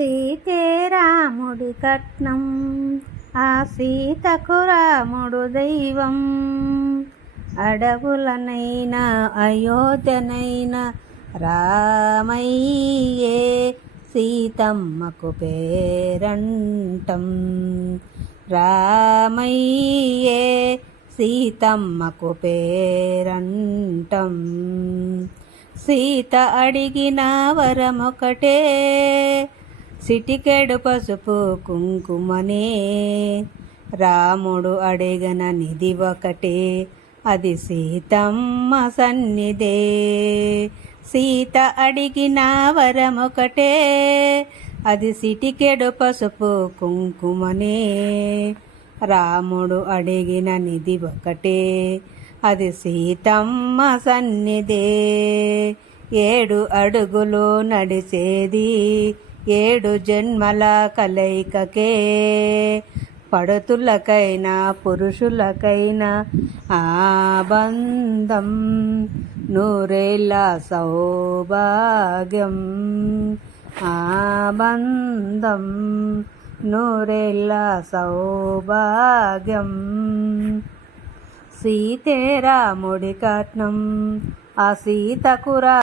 సీతే రాముడి కట్నం ఆ సీతకు రాముడు దైవం. అడవులనైనా అయోధ్యనైనా రామయ్యే సీతమ్మకు పేరంటం. రామయ్యే సీతమ్మకు పేరంటం. సీత అడిగిన వరమొకటే సిటికెడు పసుపు కుంకుమనే రాముడు అడిగిన నిధి ఒకటే. అది సీతమ్మ సన్నిధే. సీత అడిగిన వరమొకటే అది సిటికెడు పసుపు కుంకుమనే రాముడు అడిగిన నిధి ఒకటే. అది సీతమ్మ సన్నిధే. ఏడు అడుగులు నడిచేది ఏడు జన్మల కలయికకే. పడుతులకైనా పురుషులకైనా ఆ బంధం నూరేళ్ళ సౌభాగ్యం. ఆ బంధం నూరేళ్ళ సౌభాగ్యం. సీతే రాముడి కట్నం ఆ సీతకురా